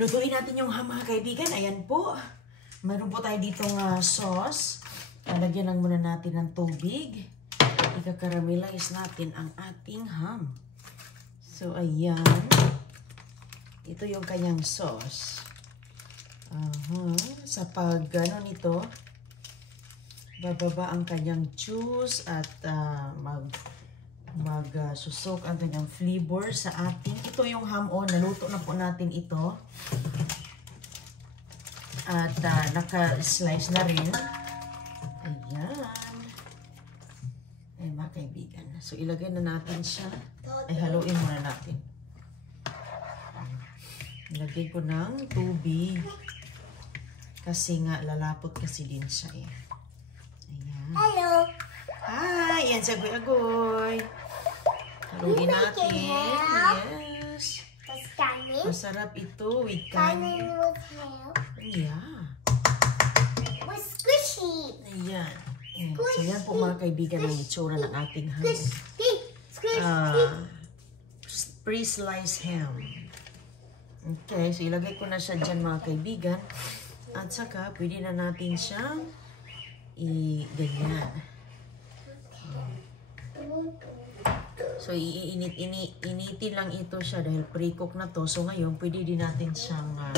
Lutuin natin yung ham, mga kaibigan. Ayan po. Mayroon po tayo ditong sauce. Lagyan lang muna natin ng tubig. Ika-caramelize natin ang ating ham. So, ayan. Ito yung kanyang sauce. Sa pag-ano nito, bababa ang kanyang juice at susok ang kanyang flavor sa ating. Ito yung ham naluto na po natin ito. At naka-slice na rin. Ayan. Ay, mga kaibigan. So, ilagay na natin siya. Ay, haluin muna natin. Ilagay ko ng tubig. Kasi nga, lalapot kasi din siya eh. Ayan. Hello. Hi! Yan, sagoy-agoy. Haluin natin. Yes. Masarap ito with kanin. Yeah. With squishy. Ayan. So, yan po mga kaibigan ang itsura ng ating ham. Pre-sliced ham. Okay, so ilagay ko na siya dyan mga kaibigan. At saka, pwede na natin siyang i-ganyan. So, initin lang ito siya dahil pre-cook na to. So, ngayon, pwede din natin siyang ang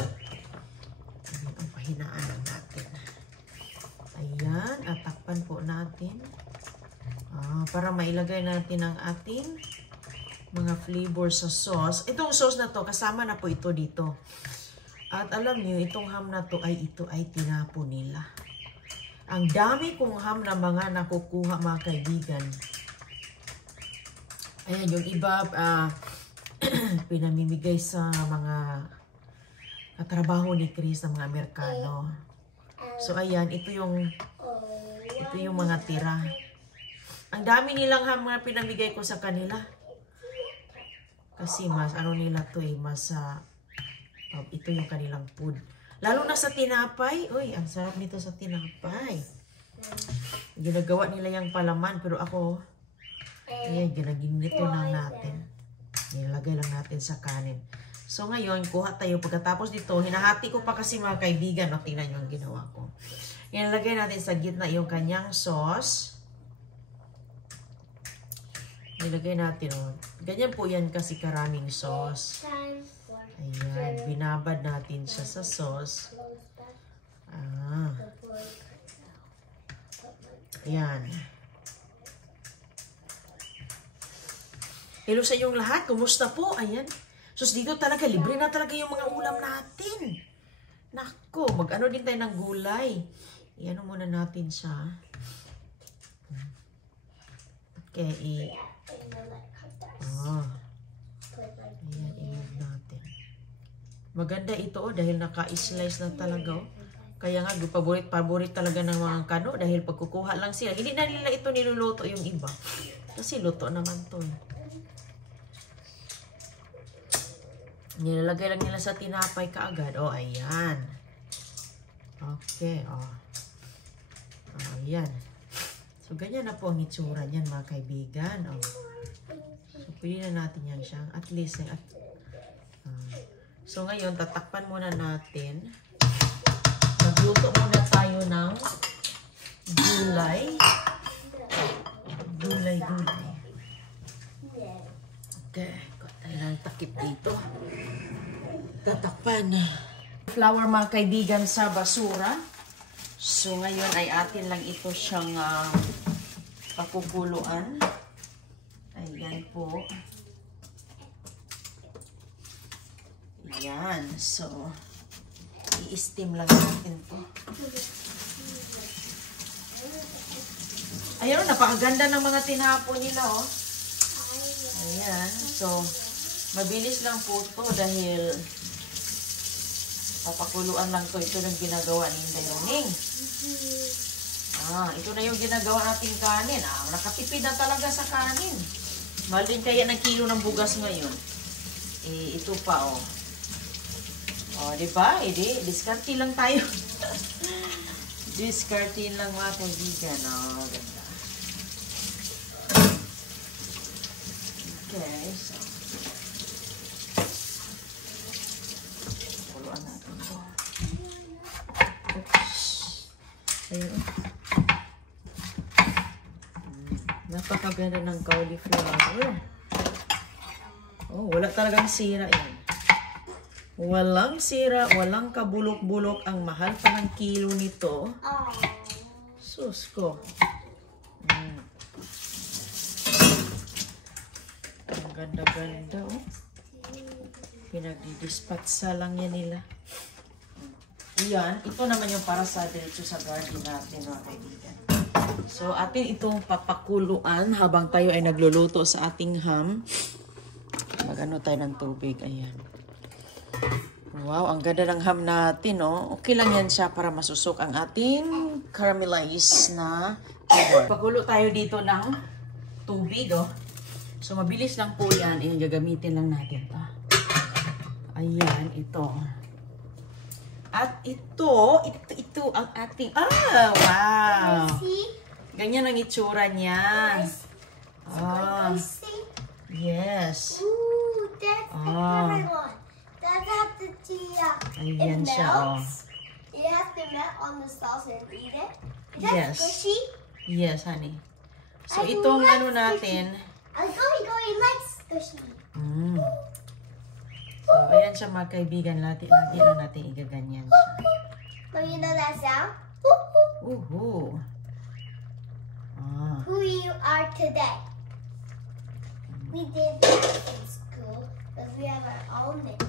pahinaan lang natin. Ayan, at takpan po natin. Para mailagay natin ang ating mga flavor sa sauce. Itong sauce na to, kasama na po ito dito. At alam niyo, itong ham na to ay tinapo nila. Ang dami kong ham na mga nakukuha mga kaibigan. Ayan, yung iba pinamimigay sa mga katrabaho ni Chris ng mga Amerikano. So ayan, ito yung mga tira. Ang dami nilang ham na pinamigay ko sa kanila. Kasi mas nila to mas ito yung kanilang food. Lalo na sa tinapay. Uy, ang sarap nito sa tinapay. Ginagawa nila yung palaman. Pero ako, ayan, ginaginito lang natin. Nilagay lang natin sa kanin. So ngayon, kuha tayo. Pagkatapos dito, hinahati ko pa kasi mga kaibigan. Tingnan nyo ang ginawa ko. Nilagay natin sa gitna yung kanyang sauce. Nilagay natin. Ganyan po yan kasi karaming sauce. Ayan, binabad natin siya sa sauce. Ayan. Hello sa inyong lahat. Kumusta po? Ayan. So, dito talaga, libre na talaga yung mga ulam natin. Nako, mag-ano din tayo ng gulay. Iyan muna natin siya. Okay, ayan, i-move natin. Maganda ito dahil naka-slice na talaga. Kaya nga, paborit talaga ng mga kano dahil pagkukuha lang sila. Hindi na nila ito niluluto yung iba. Kasi luto naman to. Nilalagay lang nila sa tinapay kaagad. Ayan. Okay, ayan. So, ganyan na po ang itsura niyan mga kaibigan. So, pwede na natin yan siya. At least, so, ngayon, tatakpan muna natin. Magluto muna tayo ng gulay. Gulay. Okay. Got tayo ng takip dito. Tatakpan. Flour mga kaibigan sa basura. So, ngayon ay atin lang ito siyang pakukuluan. Ayan po. Ayan. So, i-steam lang natin po. Ayan, napakaganda ng mga tinapon nila, Ayan. So, mabilis lang po ito dahil papakuluan lang to. Ito yung ginagawa ni Dayoning. Ito na yung ginagawa nating kanin. Nakatipid na talaga sa kanin. Mahal din kaya ng kilo ng bugas ngayon. Ito pa, diba? Diskarte lang tayo. Diskarte lang mga kaibigan. Ganda. Okay, so. Oops. Ayun. Napakaganda ng cauliflower. Oh, wala talagang sira yan. Walang sira, walang kabulok-bulok. Ang mahal pa ng kilo nito. Oh. Sus ko. Ang ganda-ganda, oh. Pinagdidispatsa lang yan nila. Yan, ito naman yung para sa diretso sa garden natin, mga kaibigan. So, atin itong papakuluan habang tayo ay nagluluto sa ating ham. Mag-ano tayo ng tubig, ayan. Wow, ang ganda ng ham natin, oh. Okay lang yan siya para masusok ang ating caramelized na yogurt. Pakulo tayo dito ng tubig, oh. So, mabilis lang po yan. Ayan, gagamitin lang natin ito. Ayan, ito. At ito ang ating, wow! Ganyan ang itsura niya. Yes. Ooh, that's the different one. That's have to Ayan it siya, melts. You have to melt on the sauce and eat it. Is that Yes. squishy? Yes, honey. So, I itong like ano natin, Going like squishy. So, ayan siya mga kaibigan. Lagi lang natin igaganyan siya. But you know that sound? Woohoo! Who you are today. We did that in school because we have our own name.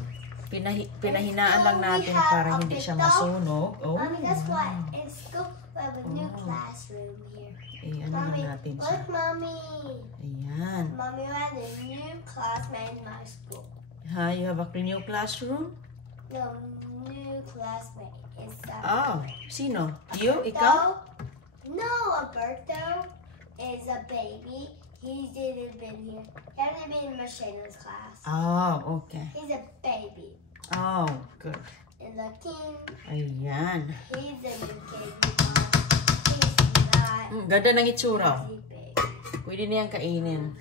Pinahinaan lang natin para hindi siya masunog. Oh, Mommy, guess what? In school, we have a new classroom here. Eh, ano Mommy, lang natin siya. look, Mommy. Ayan. Mommy, we have a new classmate in my school. Ha, you have a new classroom? No, new classmate. Inside. Oh, sino? You? Ikaw? No, Alberto is a baby. He didn't been here. He hasn't been in Machina's class. Oh, okay. He's a baby. Oh, good. And the king, Ayan. he's a new kid. He's not. Ganda ng itsura. He's big. Pwede niyang kainin.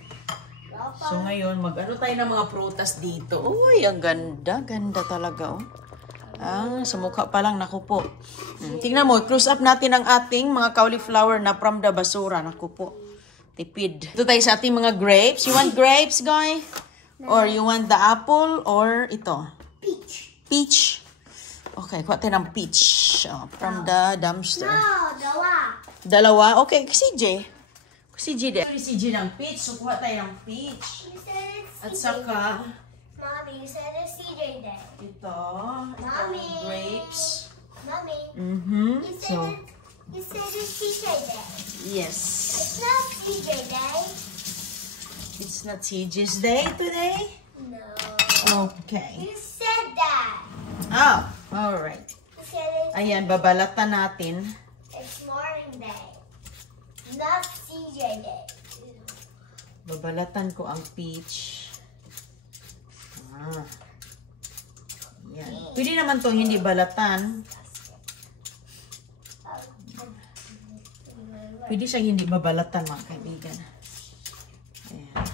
Rafa, So ngayon, mag-ano tayo ng mga prutas dito. Uy, ang ganda. Ganda talaga, oh. Sa mukha pa lang, naku po. Tingnan mo, close up natin ang ating mga cauliflower na from the basura. Naku po. Tipid. Ito tayo sa ating mga grapes. You want grapes, guy? Or you want the apple? Or ito? peach. Peach. Okay, kuha tayo ng peach. Oh, from the dumpster. No, Dawa. Dalawa? Okay, si CJ. Si CJ. Si CJ ng peach. So, kuha tayo ng peach. You said it's At CJ. saka, Mommy, you said it's CJ day. ito. Mommy. Grapes. Mommy, Mm-hmm. So, you said it's CJ day. yes. It's not CJ day. It's not CJ's day today? No. Okay. You said that. Oh, alright. You said Ayan, babalatan natin. it's morning day. Not CJ day. Babalatan ko ang peach. Yan. Pwede naman itong hindi balatan. Pwede siyang hindi babalatan, mga kaibigan. Ayan.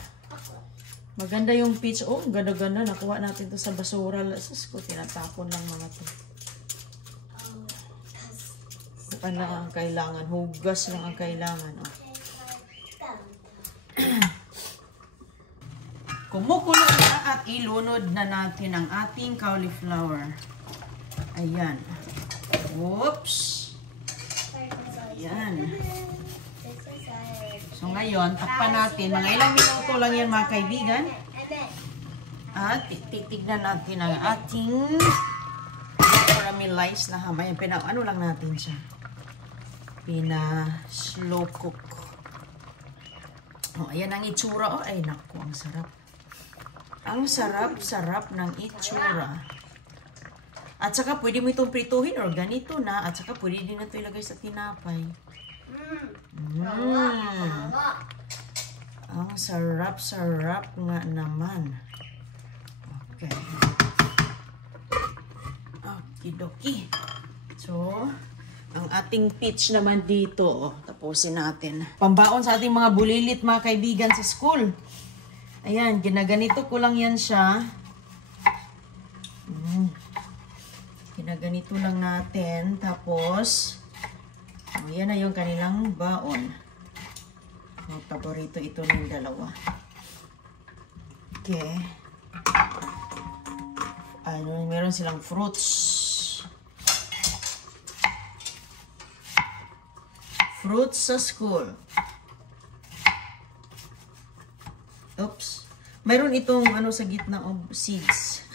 Maganda yung peach. Oh, ganda-ganda. Nakuha natin to sa basura. Sus ko, tinatapon lang mga to. Ano lang ang kailangan. Hugas lang ang kailangan. Oh. Kumukulo na at ilunod na natin ang ating cauliflower. Ayan. Whoops. Ayan. So ngayon, takpan natin. Mga ilang minuto lang yan, mga kaibigan. At titignan natin ang ating caramelized na ham. Ayan, ano lang natin siya. Slow cook. Oh, ayan ang itsura. Oh, ay naku, ang sarap. Ang sarap-sarap ng itsura. At saka pwede mo itong prituhin or ganito na. At saka pwede din na ito ilagay sa tinapay. Ang sarap-sarap nga naman. Okay. Okidoki. So, ang ating peach naman dito. Oh, tapusin natin. Pambaon sa ating mga bulilit, mga kaibigan sa school. Ayan, ginaganito ko lang yan siya. Kinaganito lang natin. Tapos, yan na yung kanilang baon. Paborito ito ng dalawa. Okay. Meron silang fruits. Fruits sa school. Oops. Mayroon itong sa gitna of seeds.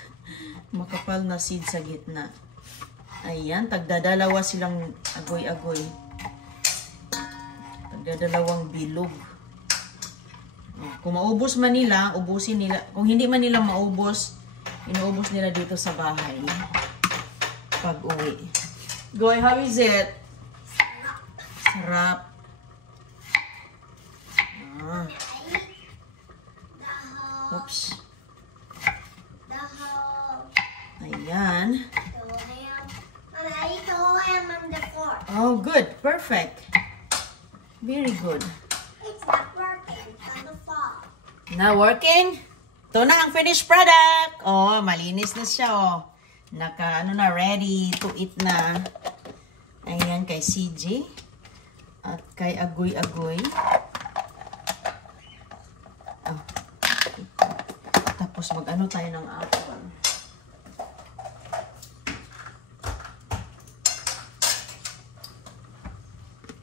Makapal na seeds sa gitna. Ayan, tagdadalawa silang agoy-agoy. Tagdadalawang bilog. Kung maubos man nila, ubusin nila. Kung hindi man nila maubos, inuubos nila dito sa bahay. Pag uwi. Goy, how is it? Sarap. Oops. Ayan. Oh, good. Perfect. Very good. It's not working on the fall. Not working? Ito na ang finished product. Oh, malinis na siya, oh. Ready to eat na. Ayan, kay CJ. At kay Agoy-Agoy. Oh. Tapos mag-ano tayo ng apple.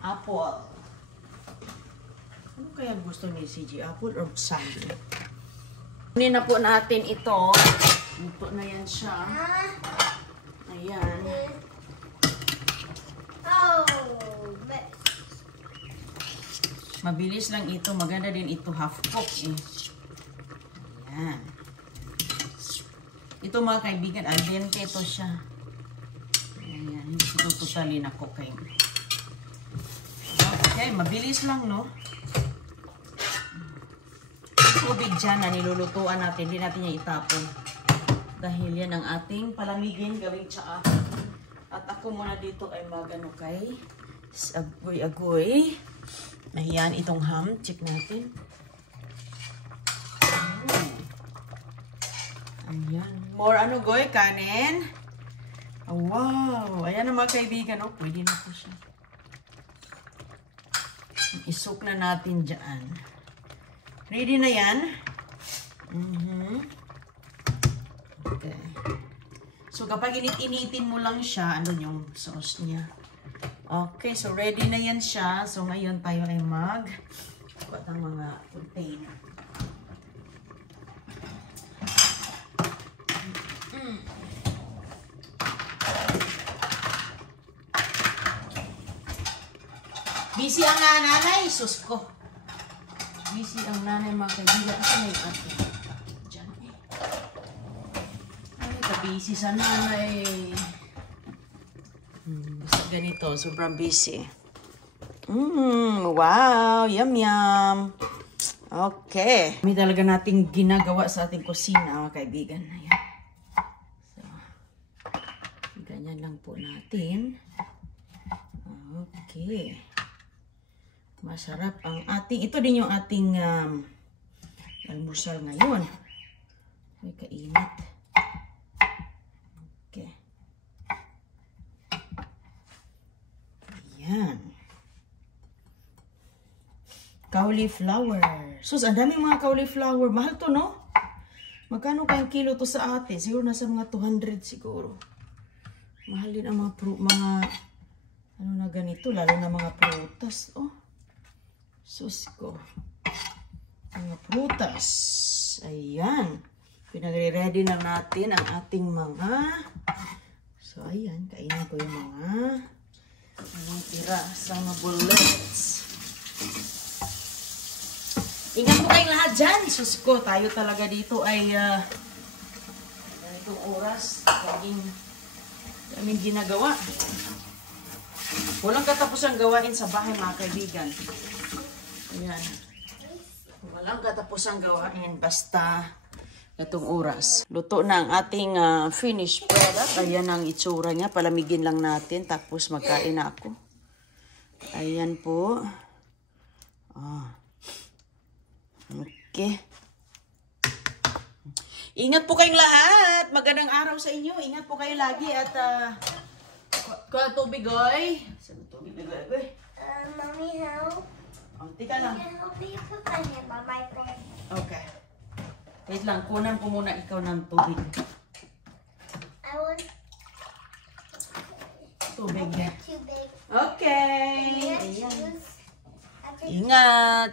Apple. Ano kaya gusto ni CJ? Apple or sand? Kunin na po natin ito. Luto na yan siya. Ayan. Oh, Mabilis lang ito. Maganda din ito. Half cook eh. Ayan. Ito mga kaibigan, al dente ito siya. Ayan. Hindi ito totally na cook eh. Okay, mabilis lang, no? Tubig dyan na nilulutuan natin. Hindi natin niya itapon. Dahil yan ang ating palamigin gawing tsaa. At ako muna dito ay magano kay Agoy-Agoy. Ayan, itong ham. Check natin. Ayan. More Goy? Kanin. Oh, wow. Ayan ang mga kaibigan. Oh, pwede na po siya. Isok na natin dyan. Ready na yan? Okay. So, kapag init-initin mo lang siya, ano yung sauce niya. Okay, so ready na yan siya. So, ngayon tayo ay mag-kuha ng mga container. Busy ang nanay, sus ko. Busy ang nanay mga kaibigan. Kasi may ate. Diyan eh. Ay, ka-busy sa nanay. Basta ganito, sobrang busy. Wow, yum yum. Okay. May talaga nating ginagawa sa ating kusina mga kaibigan. Ayan. So, ganyan lang po natin. Okay. Masarap ang ating, ito din yung ating almusal ngayon. May kainit. Okay. Ayan. Cauliflower. Sus, ang daming mga cauliflower. Mahal to, no? Magkano kayang kilo to sa atin? Siguro nasa mga 200 siguro. Mahal din ang mga ano na ganito, lalo na mga prutas. Oh. Sus ko. Mga prutas. Ayan. Pinagre-ready na natin ang ating mga. So, ayan. Kainin ko yung mga anong tira sa mga bullets. Ingat po kayong lahat dyan. Sus ko. Tayo talaga dito ay ganitong oras. Daming ginagawa. Walang katapusang gawain sa bahay mga kaibigan. Ayan. Walang katapusang gawain basta itong oras. Luto na ang ating finished product. Ayan ang itsura niya. Palamigin lang natin. Tapos magkain na ako. Ayan po. Okay. Ingat po kayong lahat. Magandang araw sa inyo. Ingat po kayo lagi at kuha tubig, oy. Saan tubig na oy? Mommy, help. Oh, tika lang. Help me put my hand on my forehead. Okay. Wait lang, kunan ko muna ikaw ng tubig. I want Tubig. too big. Okay. Yes, Ayan. choose. I take Ingat.